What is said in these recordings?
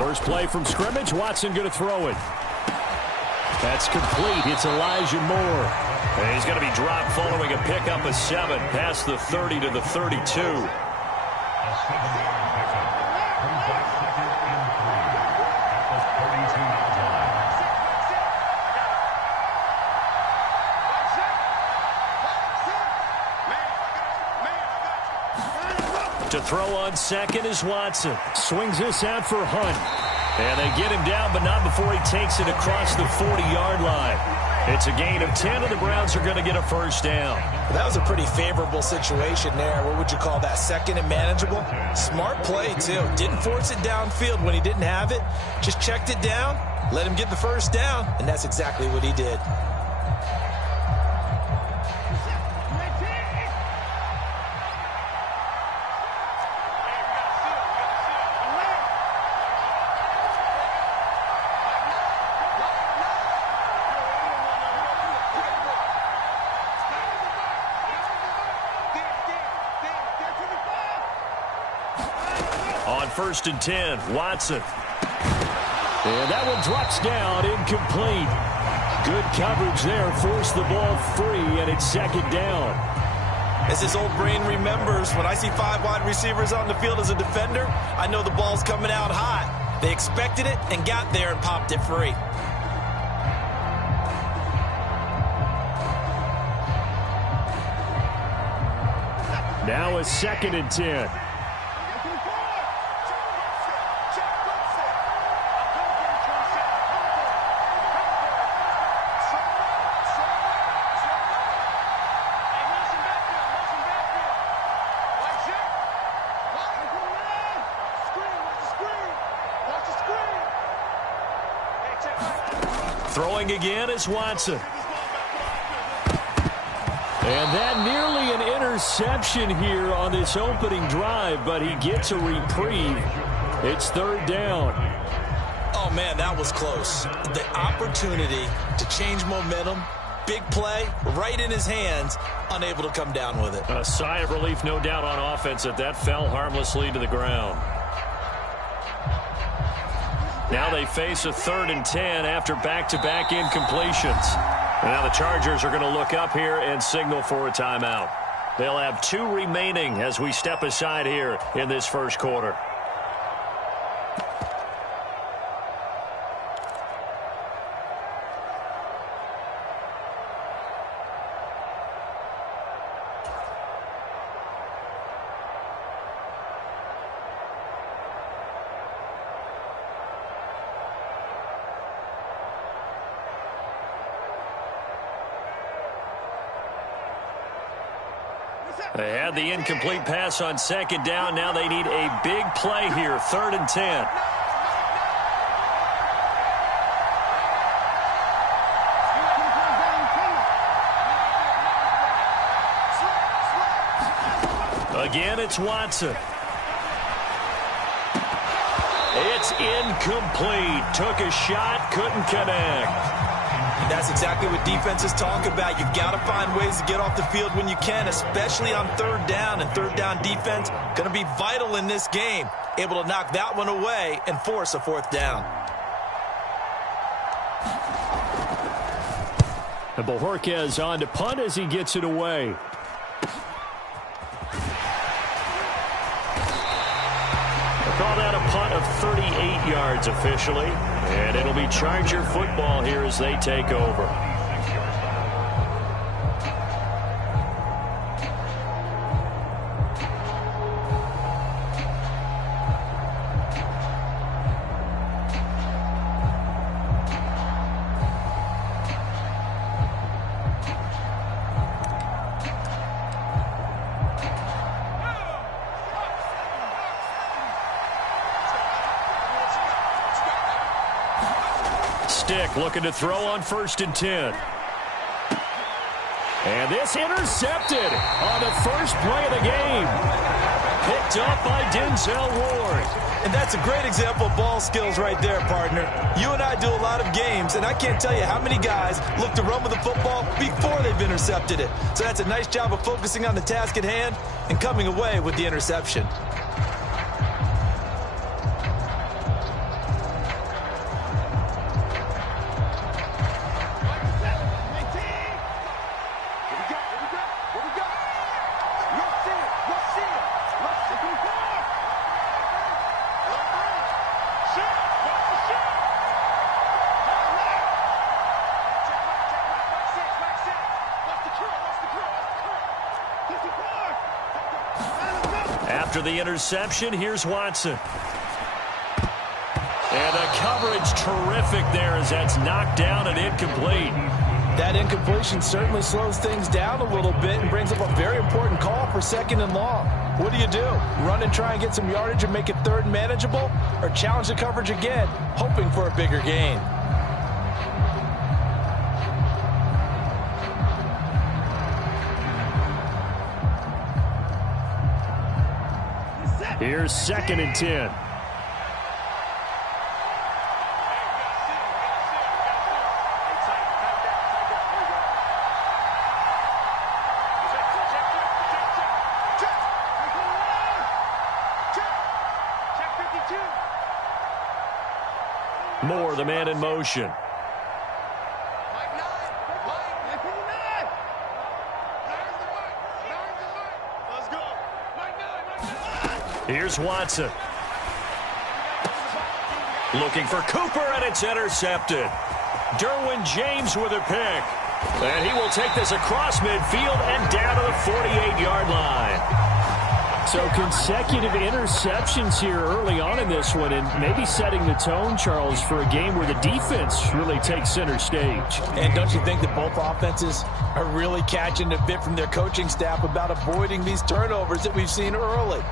First play from scrimmage. Watson going to throw it. That's complete. It's Elijah Moore. And he's going to be dropped following a pickup of 7 past the 30 to the 32. To throw on second is Watson. Swings this out for Hunt. And they get him down, but not before he takes it across the 40-yard line. It's a gain of 10, and the Browns are going to get a first down. Well, that was a pretty favorable situation there. What would you call that? Second and manageable? Smart play, too. Didn't force it downfield when he didn't have it. Just checked it down, let him get the first down, and that's exactly what he did. First and 10, Watson. And that one drops down, incomplete. Good coverage there, forced the ball free, and it's second down. As his old brain remembers, when I see 5 wide receivers on the field as a defender, I know the ball's coming out hot. They expected it and got there and popped it free. Now a second and 10. Throwing again is Watson. And that nearly an interception here on this opening drive, but he gets a reprieve. It's third down. Oh, man, that was close. The opportunity to change momentum, big play, right in his hands, unable to come down with it. A sigh of relief, no doubt, on offense that fell harmlessly to the ground. Now they face a 3rd and 10 after back-to-back incompletions. Now the Chargers are going to look up here and signal for a timeout. They'll have 2 remaining as we step aside here in this first quarter. They had the incomplete pass on second down. Now they need a big play here, 3rd and 10. Again, it's Watson. It's incomplete. Took a shot, couldn't connect. That's exactly what defenses talk about. You've got to find ways to get off the field when you can, especially on 3rd down. And 3rd down defense going to be vital in this game. Able to knock that one away and force a 4th down. And Bojorquez on to punt as he gets it away. Call that a punt of 38 yards officially. And it'll be Charger football here as they take over. Looking to throw on 1st and 10. And this intercepted on the first play of the game. Picked up by Denzel Ward. And that's a great example of ball skills right there, partner. You and I do a lot of games, and I can't tell you how many guys look to run with the football before they've intercepted it. So that's a nice job of focusing on the task at hand and coming away with the interception. After the interception, here's Watson. And the coverage terrific there as that's knocked down and incomplete. That incompletion certainly slows things down a little bit and brings up a very important call for 2nd and long. What do? Run and try and get some yardage and make it 3rd and manageable? Or challenge the coverage again, hoping for a bigger gain? Here's 2nd and 10. Moore, the man in motion. Here's Watson. Looking for Cooper, and it's intercepted. Derwin James with a pick. And he will take this across midfield and down to the 48-yard line. So consecutive interceptions here early on in this one, and maybe setting the tone, Charles, for a game where the defense really takes center stage. And don't you think that both offenses are really catching a bit from their coaching staff about avoiding these turnovers that we've seen early?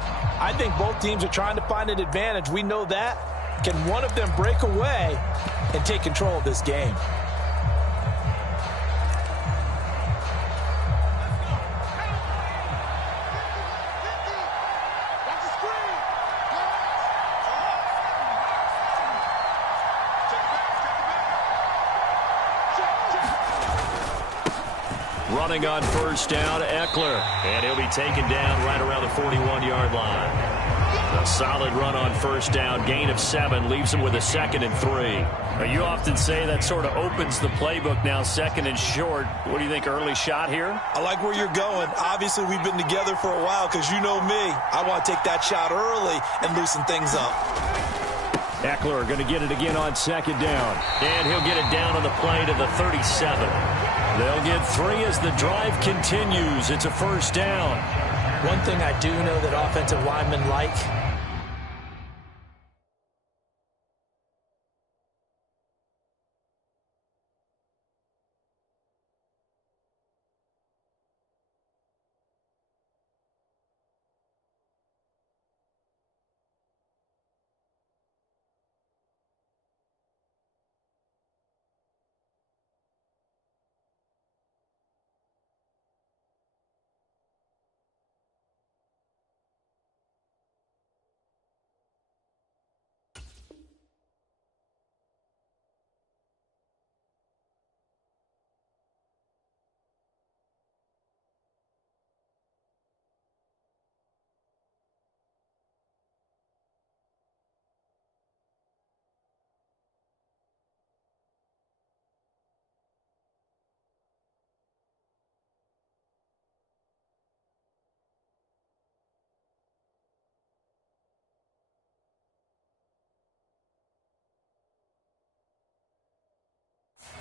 I think both teams are trying to find an advantage. We know that. Can one of them break away and take control of this game? Running on 1st down, Eckler. And he'll be taken down right around the 41-yard line. A solid run on 1st down, gain of 7, leaves him with a 2nd and 3. You often say that sort of opens the playbook now, 2nd and short. What do you think, early shot here? I like where you're going. Obviously, we've been together for a while because you know me. I want to take that shot early and loosen things up. Eckler going to get it again on 2nd down. And he'll get it down on the play to the 37. They'll get 3 as the drive continues. It's a 1st down. One thing I do know that offensive linemen like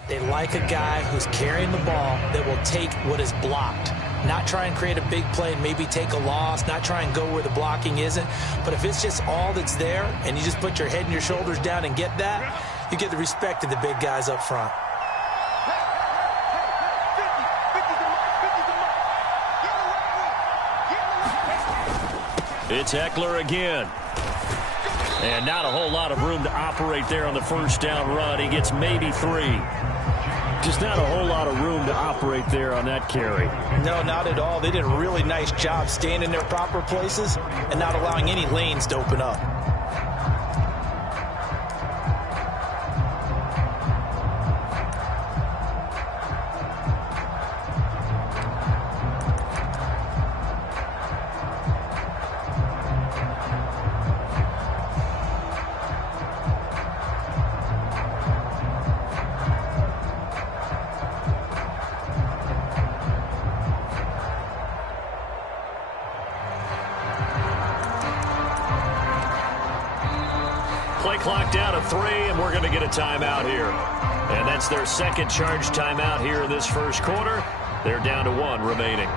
they like a guy who's carrying the ball that will take what is blocked. Not try and create a big play and maybe take a loss, not try and go where the blocking isn't. But if it's just all that's there and you just put your head and your shoulders down and get that, you get the respect of the big guys up front. It's Eckler again. And not a whole lot of room to operate there on the 1st down run. He gets maybe 3. Just not a whole lot of room to operate there on that carry. No, not at all. They did a really nice job staying in their proper places and not allowing any lanes to open up. Play clock down to 3, and we're going to get a timeout here. And that's their 2nd charge timeout here in this 1st quarter. They're down to 1 remaining.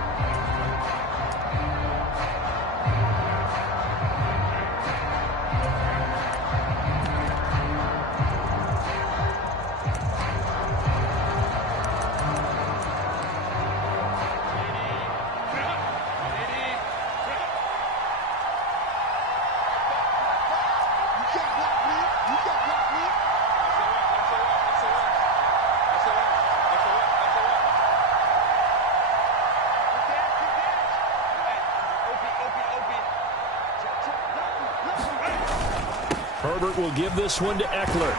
Herbert will give this one to Eckler.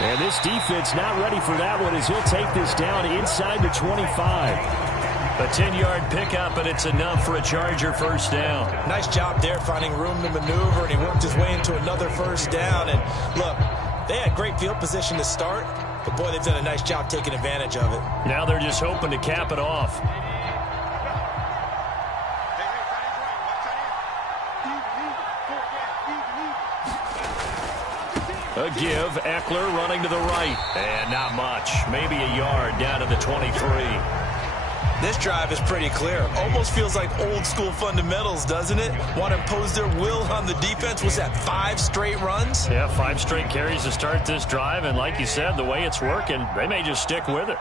And this defense not ready for that one as he'll take this down inside the 25. A 10-yard pickup, and it's enough for a Charger first down. Nice job there finding room to maneuver, and he worked his way into another first down. And look, they had great field position to start, but boy, they've done a nice job taking advantage of it. Now they're just hoping to cap it off. A give, Eckler running to the right. And not much, maybe a yard down to the 23. This drive is pretty clear. Almost feels like old school fundamentals, doesn't it? Want to impose their will on the defense. Was that 5 straight runs? Yeah, 5 straight carries to start this drive. And like you said, the way it's working, they may just stick with it.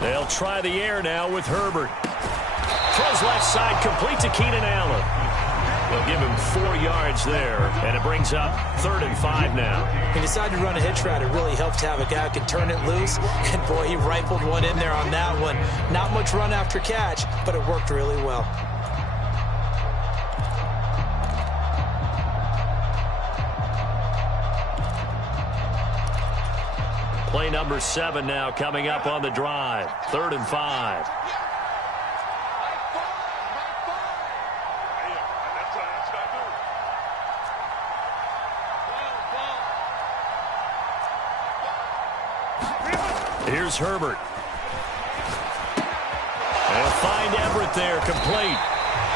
They'll try the air now with Herbert. Throws left side, complete to Keenan Allen. They'll give him 4 yards there, and it brings up 3rd and 5 now. He decided to run a hitch route. It really helped to have a guy who can turn it loose. And, boy, he rifled one in there on that one. Not much run after catch, but it worked really well. Play number 7 now coming up on the drive. 3rd and 5. Here's Herbert. They'll find Everett there, complete.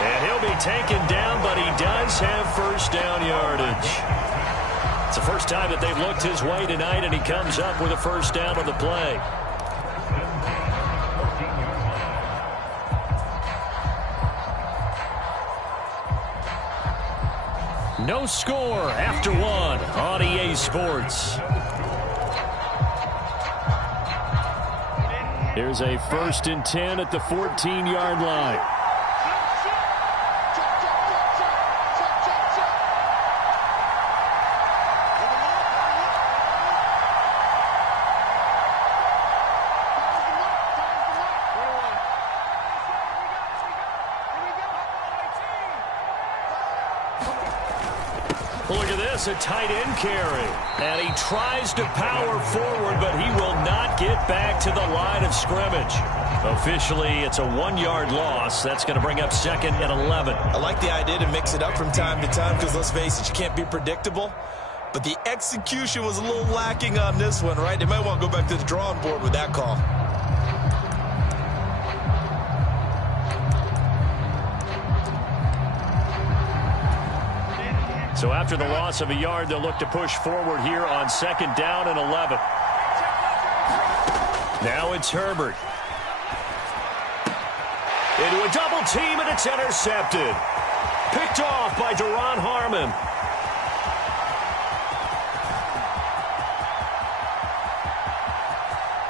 And he'll be taken down, but he does have first down yardage. It's the first time that they've looked his way tonight, and he comes up with a first down on the play. No score after 1 on EA Sports. Here's a 1st and 10 at the 14-yard line. Look at this, a tight end carry. And he tries to power forward, but he will not get back to the line of scrimmage. Officially, it's a 1-yard loss. That's going to bring up 2nd and 11. I like the idea to mix it up from time to time because, let's face it, you can't be predictable. But the execution was a little lacking on this one, right? They might want to go back to the drawing board with that call. So after the loss of a yard, they'll look to push forward here on 2nd down and 11. Now it's Herbert. Into a double team, and it's intercepted. Picked off by Duron Harmon.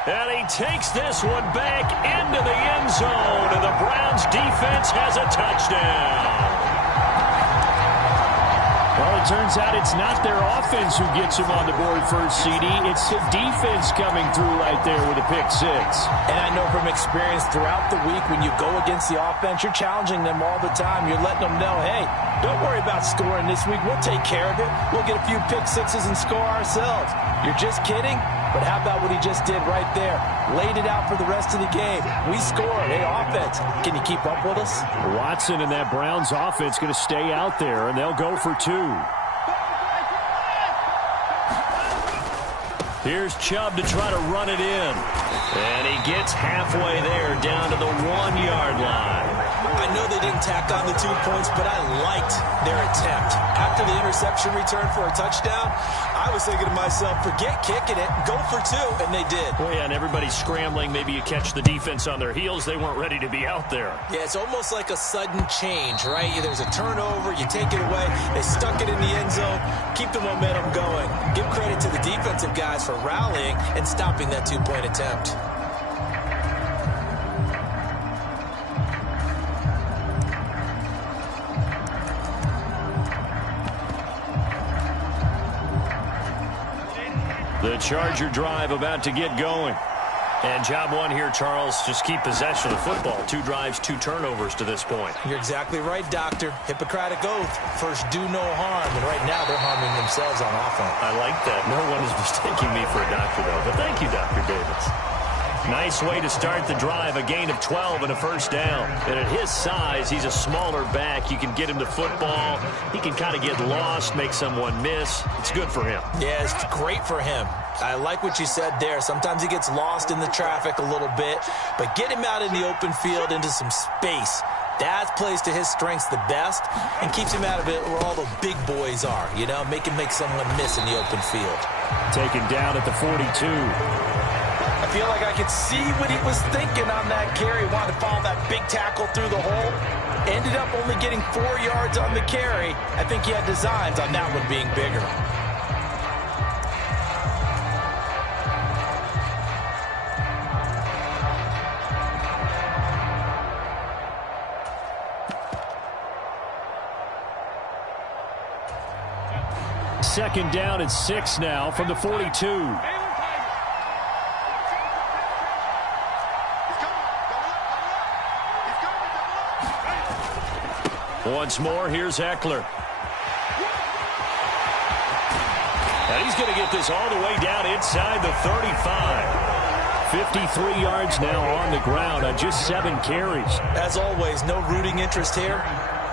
And he takes this one back into the end zone, and the Browns defense has a touchdown. Well, it turns out it's not their offense who gets him on the board first, CD. It's the defense coming through right there with a pick 6. And I know from experience throughout the week when you go against the offense, you're challenging them all the time. You're letting them know, hey, don't worry about scoring this week. We'll take care of it. We'll get a few pick 6s and score ourselves. You're just kidding? But how about what he just did right there? Laid it out for the rest of the game. We scored. Hey, offense, can you keep up with us? Watson and that Browns offense going to stay out there, and they'll go for 2. Here's Chubb to try to run it in. And he gets halfway there down to the 1-yard line. I know they didn't tack on the 2 points, but I liked their attempt. After the interception return for a touchdown, I was thinking to myself, forget kicking it, go for 2, and they did. Well, yeah, and everybody's scrambling. Maybe you catch the defense on their heels. They weren't ready to be out there. Yeah, it's almost like a sudden change, right? There's a turnover, you take it away, they stuck it in the end zone, keep the momentum going. Give credit to the defensive guys for rallying and stopping that 2-point attempt. the Charger drive about to get going. And job one here, Charles, just keep possession of the football. 2 drives, 2 turnovers to this point. You're exactly right, Doctor. Hippocratic oath. First, do no harm. And right now, they're harming themselves on offense. I like that. No one is mistaking me for a doctor, though. But thank you, Dr. Davis. Nice way to start the drive. A gain of 12 and a first down. And at his size, he's a smaller back. You can get him to football. He can kind of get lost, make someone miss. It's good for him. Yeah, it's great for him. I like what you said there. Sometimes he gets lost in the traffic a little bit, but get him out in the open field into some space. That plays to his strengths the best and keeps him out of it where all the big boys are, you know, make someone miss in the open field. Taken down at the 42. I feel like I could see what he was thinking on that carry. Wanted to follow that big tackle through the hole. Ended up only getting 4 yards on the carry. I think he had designs on that one being bigger. Second down and 6 now from the 42. Once more, here's Eckler. And he's going to get this all the way down inside the 35. 53 yards now on the ground on just 7 carries. As always, no rooting interest here,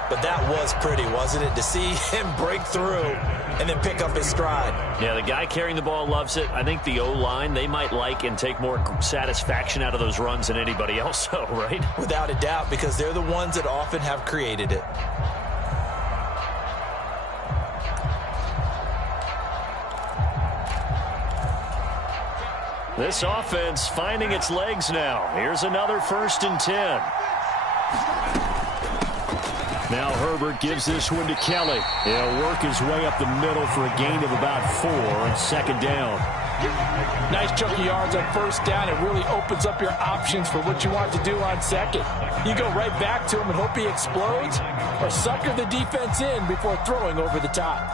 but that was pretty, wasn't it? To see him break through and then pick up his stride. Yeah, the guy carrying the ball loves it. I think the O-line, they might like and take more satisfaction out of those runs than anybody else, though, right? Without a doubt, because they're the ones that often have created it. This offense finding its legs now. Here's another 1st and 10. Now Herbert gives this one to Kelly. He'll work his way up the middle for a gain of about 4 on 2nd down. Nice chunk of yards on 1st down. It really opens up your options for what you want to do on 2nd. You go right back to him and hope he explodes, or sucker the defense in before throwing over the top.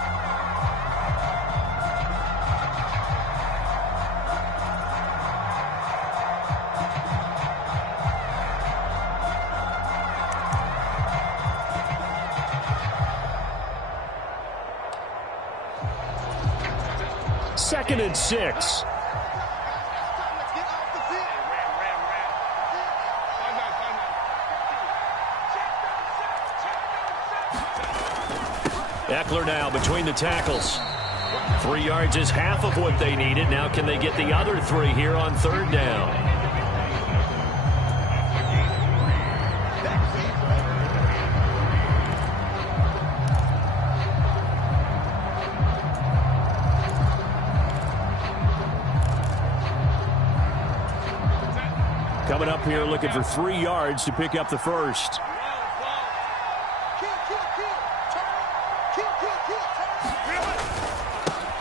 Second and 6. Eckler now between the tackles. 3 yards is half of what they needed. Now can they get the other 3 here on 3rd down? Coming up here looking for 3 yards to pick up the 1st.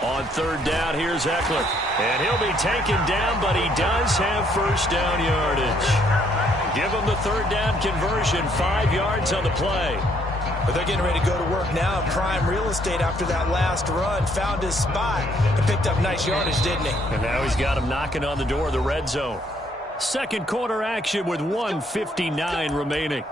On 3rd down, here's Eckler. And he'll be taken down, but he does have 1st down yardage. Give him the 3rd down conversion, 5 yards on the play. But they're getting ready to go to work now in prime real estate after that last run. Found his spot and picked up nice yardage, didn't he? And now he's got him knocking on the door of the red zone. Second quarter action with 1:59 remaining.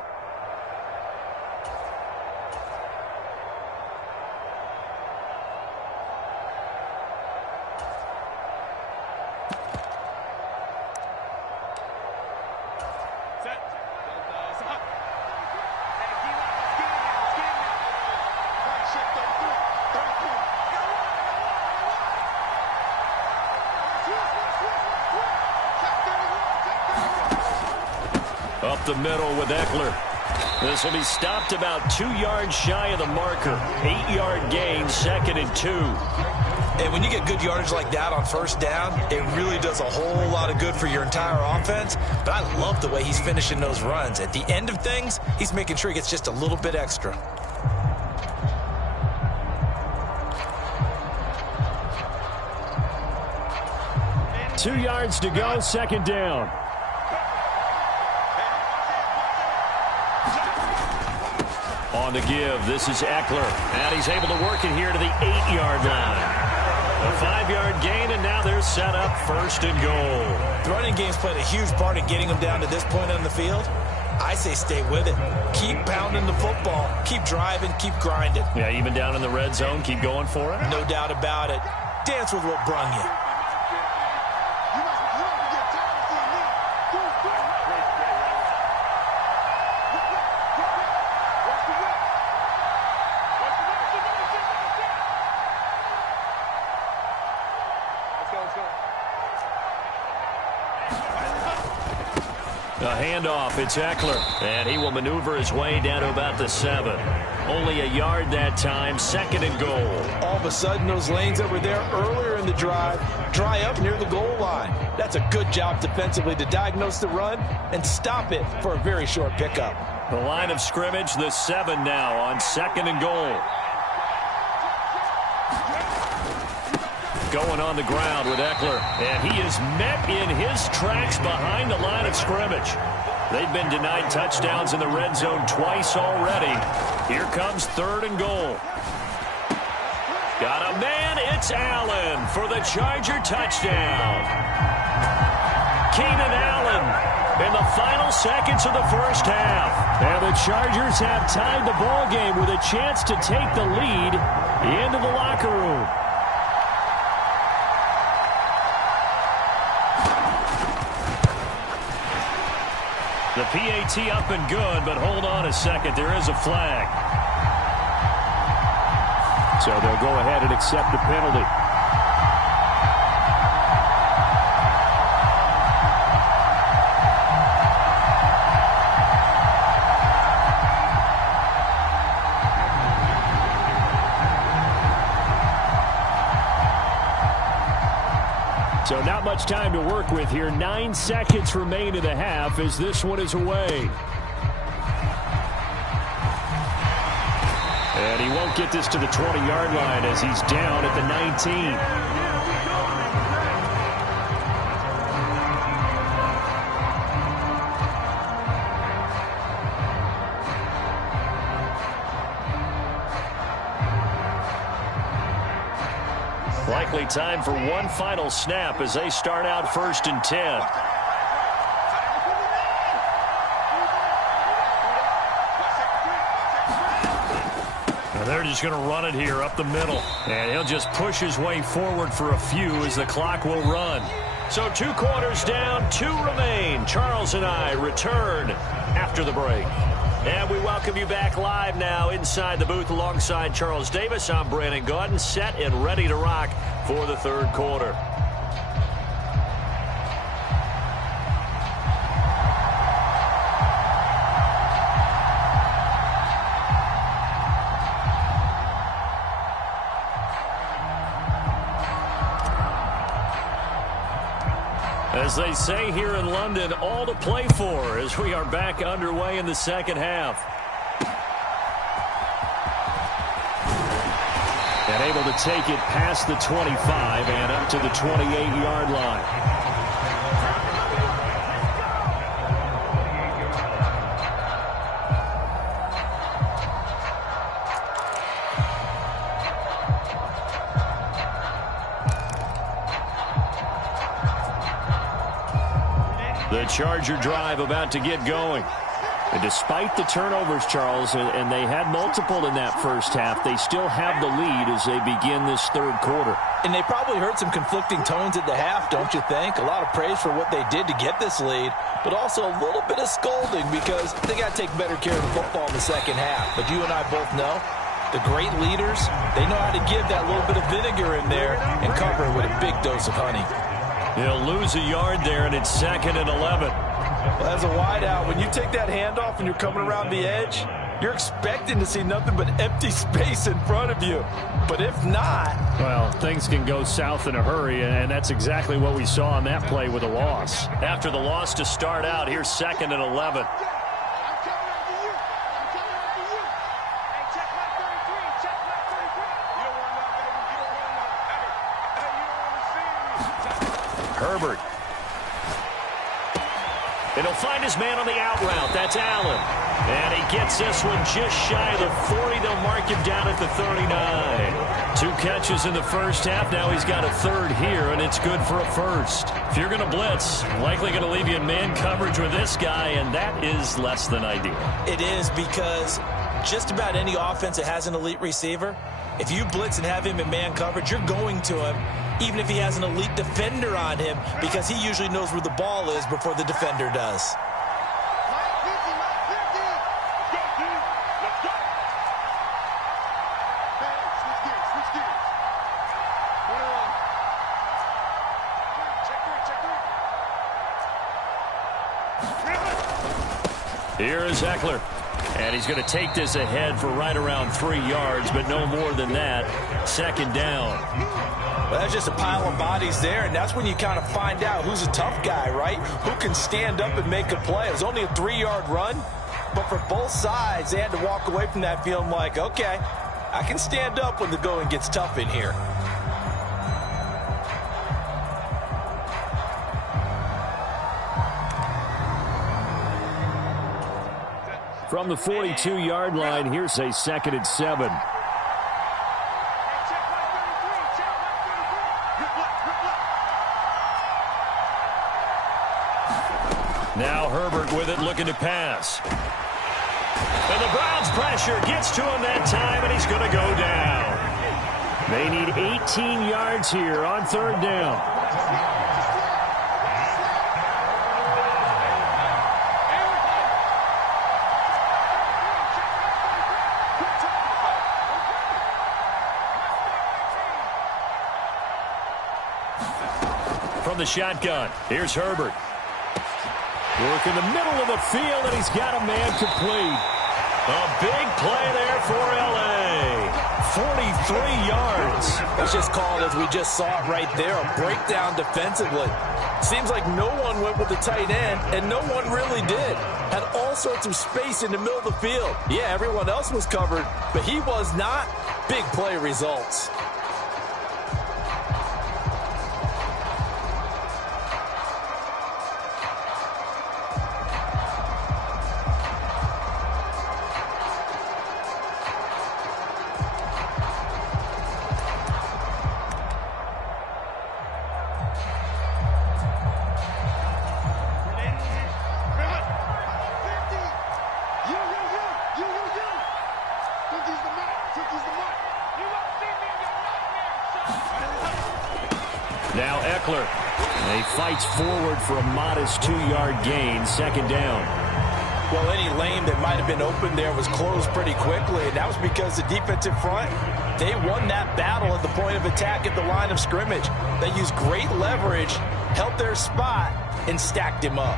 Up the middle with Eckler. This will be stopped about 2 yards shy of the marker. 8-yard gain, 2nd and 2. And when you get good yardage like that on 1st down, it really does a whole lot of good for your entire offense. But I love the way he's finishing those runs. At the end of things, he's making sure he gets just a little bit extra. Two yards to go, 2nd down. On the give, this is Eckler. And he's able to work it here to the 8-yard line. A 5-yard gain, and now they're set up 1st and goal. The running game's played a huge part in getting them down to this point on the field. I say stay with it. Keep pounding the football. Keep driving. Keep grinding. Yeah, even down in the red zone, keep going for it. No doubt about it. Dance with what brung you. A handoff, it's Eckler, and he will maneuver his way down to about the 7. Only a yard that time, 2nd and goal. All of a sudden, those lanes that were there earlier in the drive dry up near the goal line. That's a good job defensively to diagnose the run and stop it for a very short pickup. The line of scrimmage, the 7 now on 2nd and goal. Going on the ground with Eckler, and he is met in his tracks behind the line of scrimmage. They've been denied touchdowns in the red zone twice already. Here comes 3rd and goal. Got a man, it's Allen for the Charger touchdown. Keenan Allen in the final seconds of the first half. And the Chargers have tied the ball game with a chance to take the lead into the locker room. The PAT up and good, but hold on a second. There is a flag. So they'll go ahead and accept the penalty. So not much time to work with here. 9 seconds remain in the half as this one is away. And he won't get this to the 20-yard line as he's down at the 19. Likely time for one final snap as they start out 1st and 10. And they're just going to run it here up the middle. And he'll just push his way forward for a few as the clock will run. So 2 quarters down, 2 remain. Charles and I return after the break. And we welcome you back live now inside the booth alongside Charles Davis. I'm Brandon Gaudin, set and ready to rock for the 3rd quarter. As they say here in London, all to play for as we are back underway in the 2nd half. And able to take it past the 25 and up to the 28-yard line. The Charger drive about to get going. And despite the turnovers, Charles, and they had multiple in that first half, they still have the lead as they begin this 3rd quarter. And they probably heard some conflicting tones at the half, don't you think? A lot of praise for what they did to get this lead, but also a little bit of scolding because they got to take better care of the football in the 2nd half. But you and I both know the great leaders, they know how to give that little bit of vinegar in there and cover it with a big dose of honey. He'll lose a yard there, and it's 2nd and 11. Well, as a wideout, when you take that handoff and you're coming around the edge, you're expecting to see nothing but empty space in front of you. But if not... well, things can go south in a hurry, and that's exactly what we saw on that play with a loss. After the loss to start out, here's 2nd and 11. Herbert. And he'll find his man on the out route. That's Allen. And he gets this one just shy of the 40. They'll mark him down at the 39. 2 catches in the first half. Now he's got a third here, and it's good for a first. If you're going to blitz, likely going to leave you in man coverage with this guy, and that is less than ideal. It is, because just about any offense that has an elite receiver, if you blitz and have him in man coverage, you're going to him, even if he has an elite defender on him, because he usually knows where the ball is before the defender does. Here is Ekeler. And he's going to take this ahead for right around 3 yards, but no more than that. 2nd down. Well, that's just a pile of bodies there, and that's when you kind of find out who's a tough guy, right? Who can stand up and make a play. It was only a 3-yard run, but for both sides, they had to walk away from that feeling like, okay, I can stand up when the going gets tough in here. From the 42-yard line, here's a 2nd and 7. Now Herbert with it, looking to pass. And the Browns pressure gets to him that time, and he's going to go down. They need 18 yards here on 3rd down. From the shotgun, here's Herbert. Work in the middle of the field, and he's got a man complete. A big play there for L.A. 43 yards. It's just called, as we just saw it right there, a breakdown defensively. Seems like no one went with the tight end, and no one really did. Had all sorts of space in the middle of the field. Yeah, everyone else was covered, but he was not. Big play results. Now Ekeler. And he fights forward for a modest 2-yard gain. 2nd down. Well, any lane that might have been open there was closed pretty quickly, and that was because the defensive front, they won that battle at the point of attack at the line of scrimmage. They used great leverage, held their spot, and stacked him up.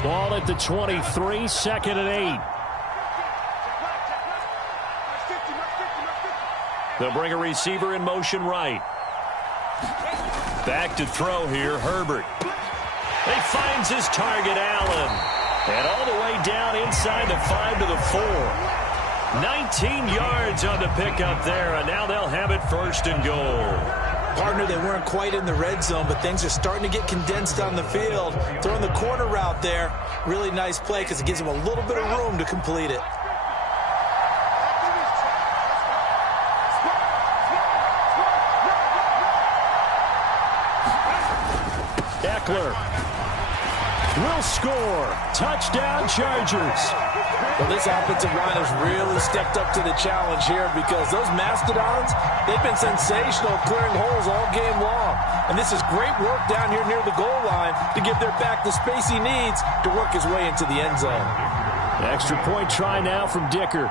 Ball at the 23, 2nd and 8. They'll bring a receiver in motion right. Back to throw here, Herbert. He finds his target, Allen. And all the way down inside the 5 to the 4. 19 yards on the pickup there, and now they'll have it 1st and goal. Partner, they weren't quite in the red zone, but things are starting to get condensed on the field. Throwing the corner route there, really nice play because it gives them a little bit of room to complete it. Ekeler will score. Touchdown, Chargers. Well, this offensive line has really stepped up to the challenge here because those Mastodons, they've been sensational clearing holes all game long. And this is great work down here near the goal line to give their back the space he needs to work his way into the end zone. Extra point try now from Dicker.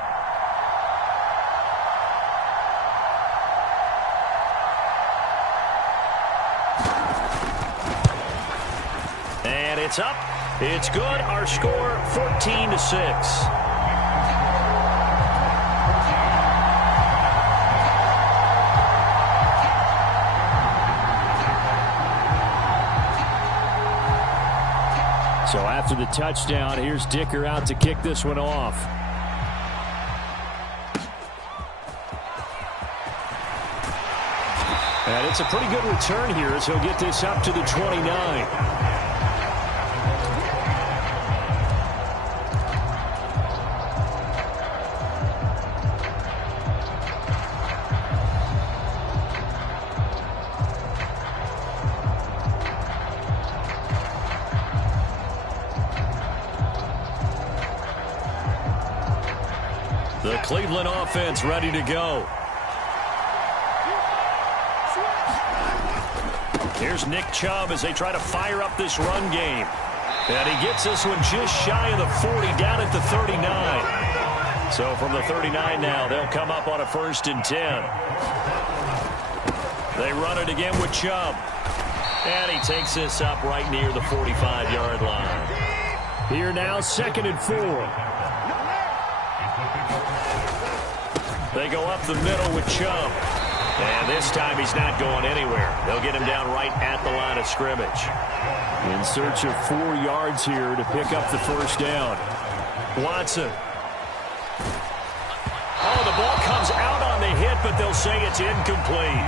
And it's up. It's good. Our score, 14-6. So after the touchdown, here's Dicker out to kick this one off. And it's a pretty good return here as he'll get this up to the 29. Cleveland offense ready to go. Here's Nick Chubb as they try to fire up this run game. And he gets this one just shy of the 40, down at the 39. So from the 39 now, they'll come up on a 1st and 10. They run it again with Chubb. And he takes this up right near the 45-yard line. Here now, 2nd and 4. They go up the middle with Chubb. And this time he's not going anywhere. They'll get him down right at the line of scrimmage. In search of 4 yards here to pick up the 1st down. Watson. Oh, the ball comes out on the hit, but they'll say it's incomplete.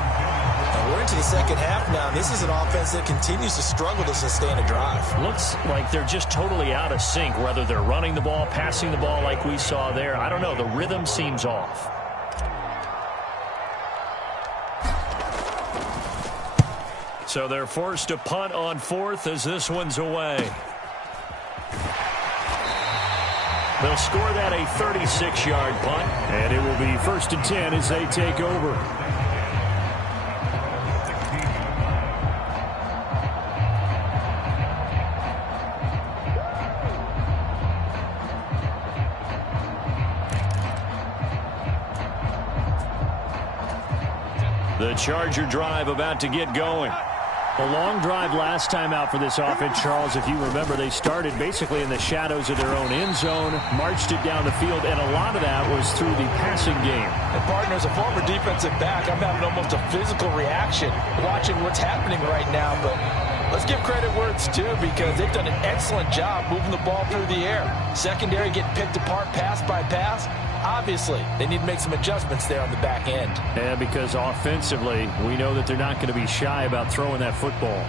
We're into the second half now. This is an offense that continues to struggle to sustain a drive. Looks like they're just totally out of sync, whether they're running the ball, passing the ball like we saw there. I don't know. The rhythm seems off. So they're forced to punt on 4th as this one's away. They'll score that a 36-yard punt, and it will be 1st and 10 as they take over. The Charger drive about to get going. A long drive last time out for this offense, Charles. If you remember, they started basically in the shadows of their own end zone, marched it down the field, and a lot of that was through the passing game. And partner, as a former defensive back, I'm having almost a physical reaction watching what's happening right now. But let's give credit where it's due, because they've done an excellent job moving the ball through the air. Secondary getting picked apart pass by pass. Obviously, they need to make some adjustments there on the back end. And because offensively, we know that they're not going to be shy about throwing that football.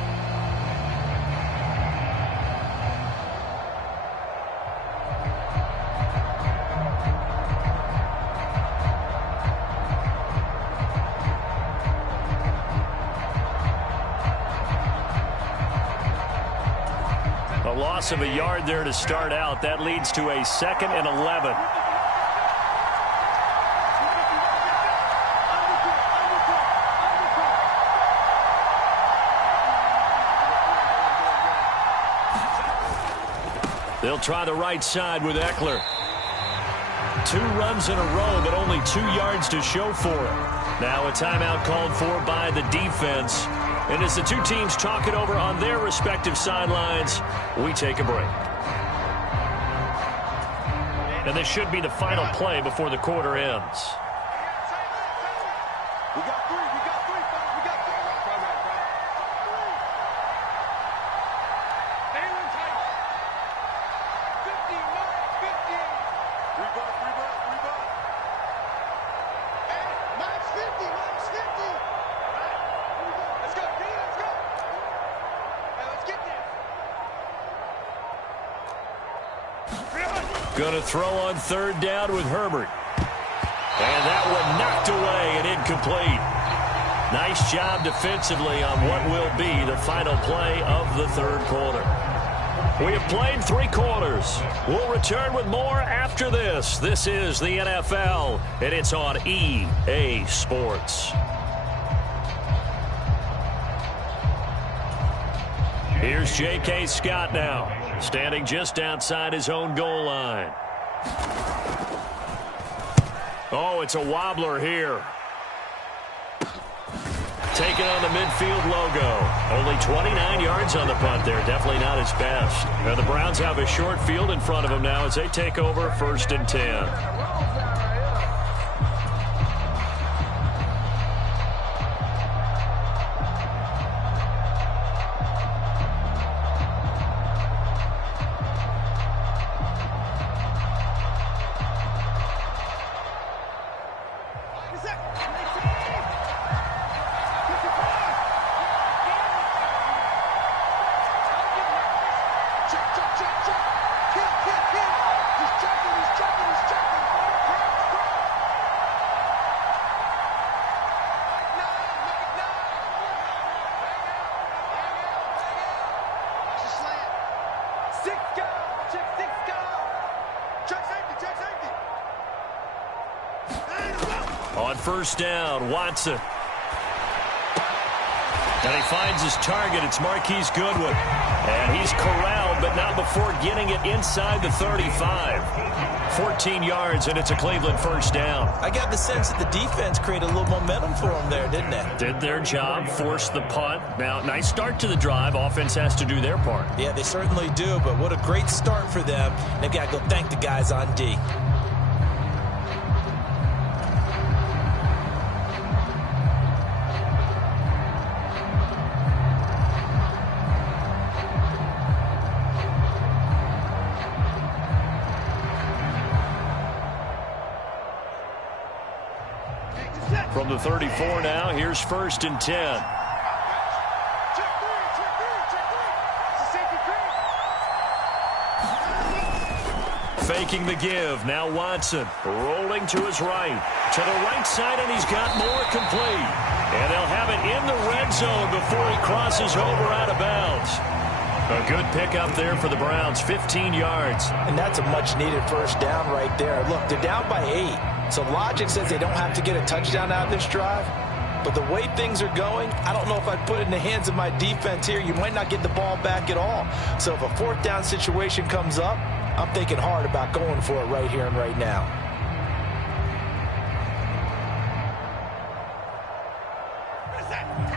A loss of a yard there to start out. That leads to a 2nd and 11. They'll try the right side with Eckler. 2 runs in a row, but only 2 yards to show for it. Now a timeout called for by the defense. And as the two teams talk it over on their respective sidelines, we take a break. And this should be the final play before the quarter ends. We got 3. We got 3. We got 3. Going to throw on 3rd down with Herbert. And that one knocked away and incomplete. Nice job defensively on what will be the final play of the 3rd quarter. We have played 3 quarters. We'll return with more after this. This is the NFL, and it's on EA Sports. Here's J.K. Scott now, standing just outside his own goal line. Oh, it's a wobbler here. Taking on the midfield logo. Only 29 yards on the punt there. Definitely not his best. Now the Browns have a short field in front of them now as they take over 1st and 10. first down. Watson. And he finds his target. It's Marquise Goodwin. And he's corralled, but not before getting it inside the 35. 14 yards, and it's a Cleveland first down. I got the sense that the defense created a little momentum for them there, didn't it? Did their job, forced the punt. Now, nice start to the drive. Offense has to do their part. Yeah, they certainly do, but what a great start for them. They've got to go thank the guys on D. From the 34 now, here's 1st and 10. Faking the give. Now Watson rolling to his right. To the right side, and he's got more complete. And they'll have it in the red zone before he crosses over out of bounds. A good pickup there for the Browns, 15 yards. And that's a much-needed first down right there. Look, they're down by 8. So logic says they don't have to get a touchdown out of this drive. But the way things are going, I don't know if I'd put it in the hands of my defense here. You might not get the ball back at all. So if a 4th down situation comes up, I'm thinking hard about going for it right here and right now.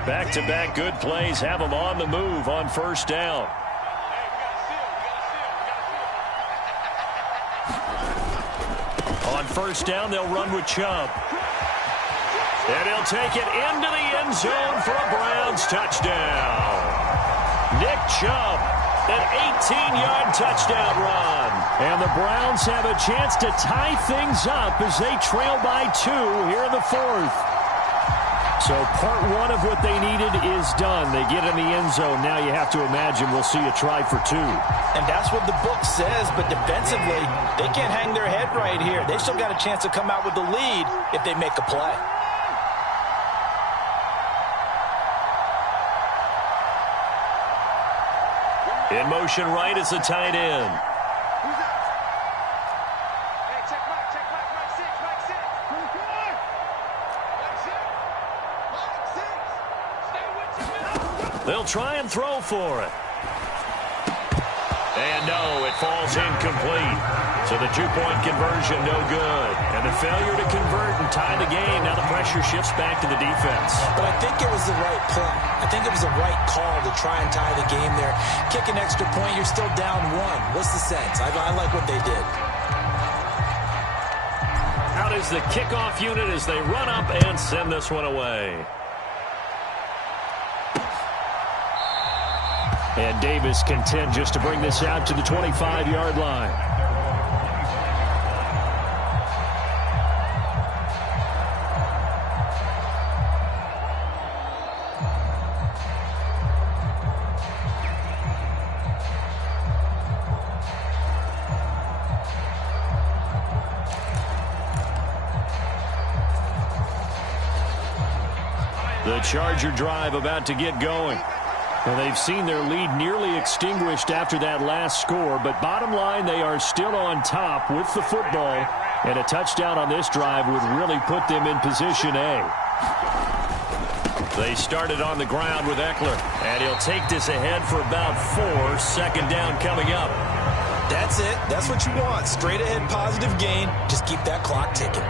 Back-to-back good plays have them on the move on first down. On first down, they'll run with Chubb. And he'll take it into the end zone for a Browns touchdown. Nick Chubb, an 18-yard touchdown run. And the Browns have a chance to tie things up as they trail by 2 here in the 4th. So part 1 of what they needed is done. They get in the end zone. Now you have to imagine we'll see a try for 2. And that's what the book says, but defensively, they can't hang their head right here. They've still got a chance to come out with the lead if they make a play. In motion right is the tight end. They'll try and throw for it. And no, it falls incomplete. So the 2-point conversion, no good. And the failure to convert and tie the game. Now the pressure shifts back to the defense. But I think it was the right play. I think it was the right call to try and tie the game there. Kick an extra point, you're still down 1. What's the sense? I like what they did. Out is the kickoff unit as they run up and send this one away. And Davis content just to bring this out to the 25-yard line. The Charger drive about to get going. Well, they've seen their lead nearly extinguished after that last score, but bottom line, they are still on top with the football, and a touchdown on this drive would really put them in position A. They started on the ground with Eckler, and he'll take this ahead for about 4. Second down coming up. That's it. That's what you want. Straight ahead positive gain. Just keep that clock ticking.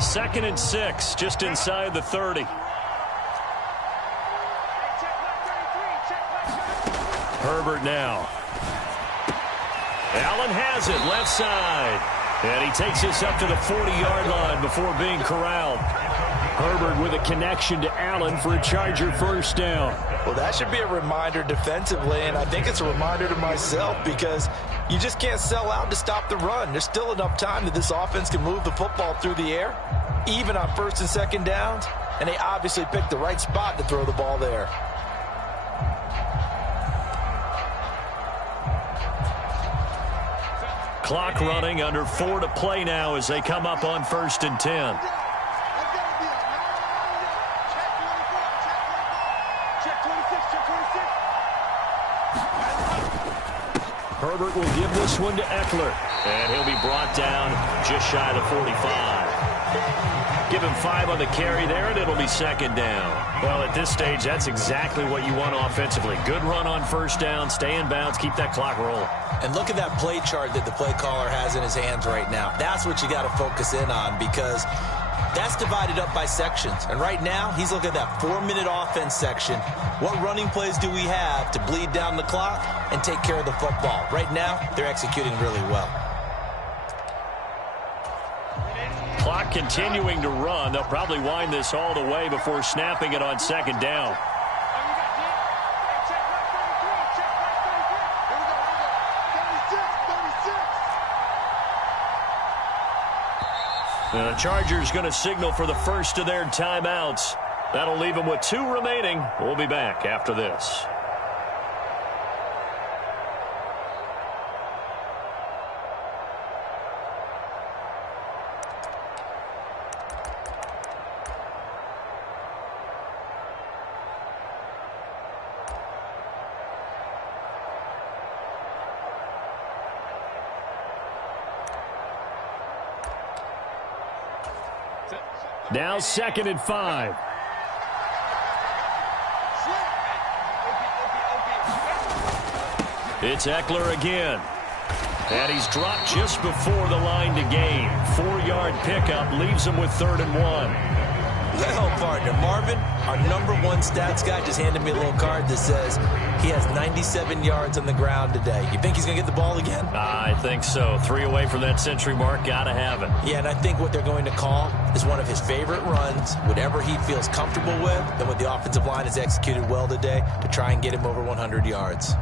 Second and 6, just inside the 30. Herbert now. Allen has it, left side. And he takes this up to the 40-yard line before being corralled. Herbert with a connection to Allen for a Charger first down. Well, that should be a reminder defensively, and I think it's a reminder to myself because you just can't sell out to stop the run. There's still enough time that this offense can move the football through the air, even on first and second downs, and they obviously picked the right spot to throw the ball there. clock running, under 4 to play now as they come up on 1st and 10. Herbert will give this one to Eckler, and he'll be brought down just shy of the 45. Give him 5 on the carry there, and it'll be 2nd down. Well, at this stage, that's exactly what you want offensively. Good run on 1st down, stay in bounds, keep that clock rolling. And look at that play chart that the play caller has in his hands right now. That's what you got to focus in on, because that's divided up by sections. And right now, he's looking at that 4-minute offense section. What running plays do we have to bleed down the clock and take care of the football? Right now, they're executing really well. Clock continuing to run. They'll probably wind this all the way before snapping it on 2nd down. The Chargers going to signal for the first of their timeouts. That'll leave them with 2 remaining. We'll be back after this. Now 2nd and 5. It's Eckler again. And he's dropped just before the line to gain. 4-yard pickup leaves him with 3rd and 1. Well, partner, Marvin, our #1 stats guy, just handed me a little card that says he has 97 yards on the ground today. You think he's going to get the ball again? I think so. 3 away from that century mark. Got to have it. Yeah, and I think what they're going to call is one of his favorite runs, whatever he feels comfortable with, and what the offensive line has executed well today to try and get him over 100 yards.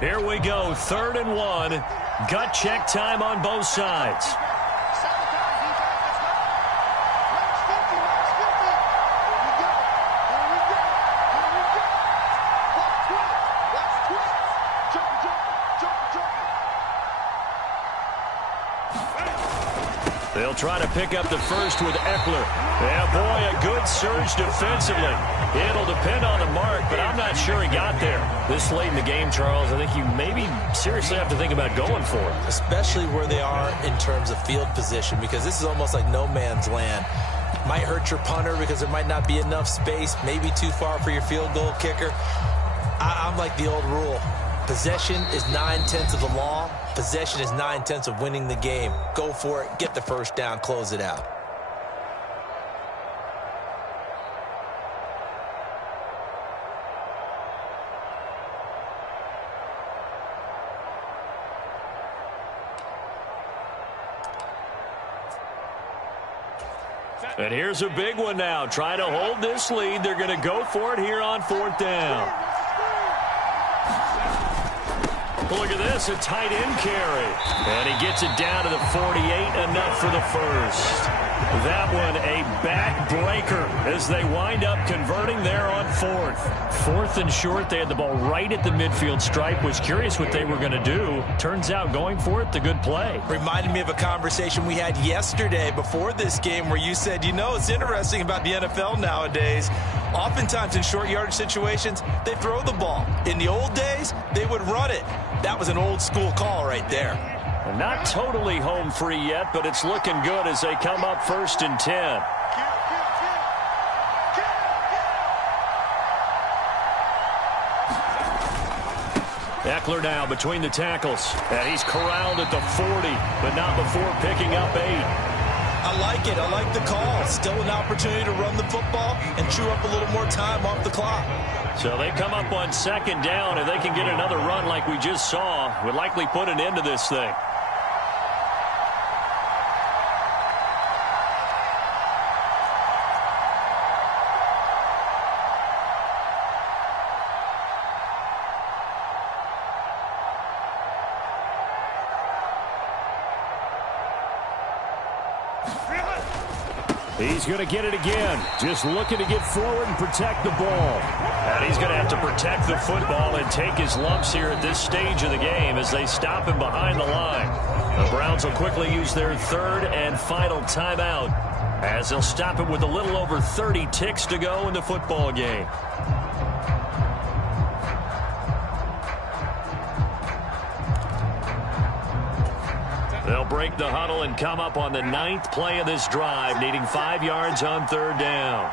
Here we go, 3rd and 1. Gut check time on both sides. They'll try to pick up the first with Eckler. Yeah, boy, a good surge defensively. It'll depend on the mark, but I'm not sure he got there. This late in the game, Charles, I think you maybe seriously have to think about going for it. Especially where they are in terms of field position, because this is almost like no man's land. Might hurt your punter because there might not be enough space, maybe too far for your field goal kicker. I'm like the old rule. Possession is 9/10 of the law. Possession is 9/10 of winning the game. Go for it. Get the first down. Close it out. And here's a big one now. Trying to hold this lead. They're going to go for it here on 4th down. Look at this, a tight end carry. And he gets it down to the 48, enough for the first. That one a backbreaker as they wind up converting there on 4th. 4th and short, they had the ball right at the midfield stripe. Was curious what they were going to do. Turns out going for it, the good play. Reminded me of a conversation we had yesterday before this game where you said, you know, it's interesting about the NFL nowadays. Oftentimes in short yardage situations, they throw the ball. In the old days, they would run it. That was an old school call right there. Not totally home free yet, but it's looking good as they come up 1st and 10. Eckler now between the tackles. And he's corralled at the 40, but not before picking up 8. I like it. I like the call. Still an opportunity to run the football and chew up a little more time off the clock. So they come up on 2nd down, and they can get another run like we just saw. Would likely put an end to this thing. He's going to get it again. Just looking to get forward and protect the ball. And he's going to have to protect the football and take his lumps here at this stage of the game as they stop him behind the line. The Browns will quickly use their third and final timeout as they'll stop it with a little over 30 ticks to go in the football game. They'll break the huddle and come up on the 9th play of this drive, needing 5 yards on third down.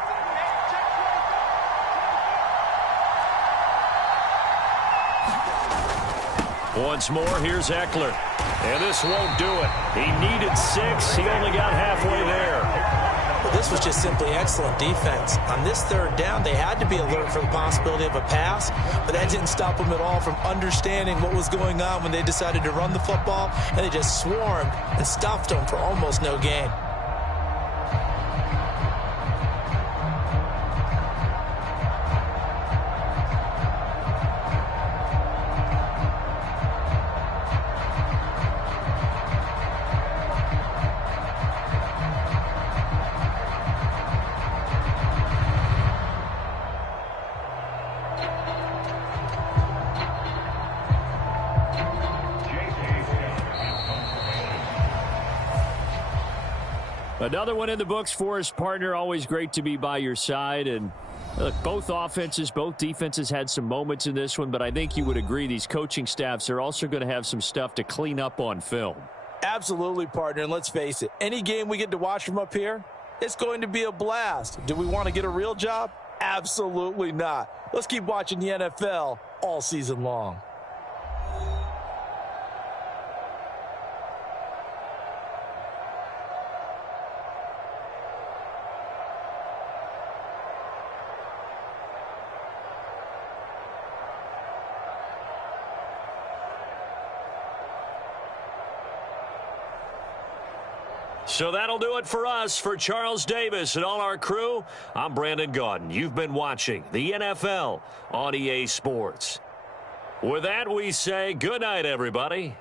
Once more, here's Eckler. And this won't do it. He needed 6. He only got halfway there. Well, this was just simply excellent defense. On this third down, they had to be alert for the possibility of a pass, but that didn't stop them at all from understanding what was going on when they decided to run the football, and they just swarmed and stuffed them for almost no gain. Another one in the books for us, partner. Always great to be by your side. And look, both offenses, both defenses had some moments in this one, but I think you would agree these coaching staffs are also going to have some stuff to clean up on film. Absolutely, partner. And let's face it, any game we get to watch from up here, it's going to be a blast. Do we want to get a real job? Absolutely not. Let's keep watching the NFL all season long. So that'll do it for us. For Charles Davis and all our crew, I'm Brandon Gaudin. You've been watching the NFL on EA Sports. With that, we say good night, everybody.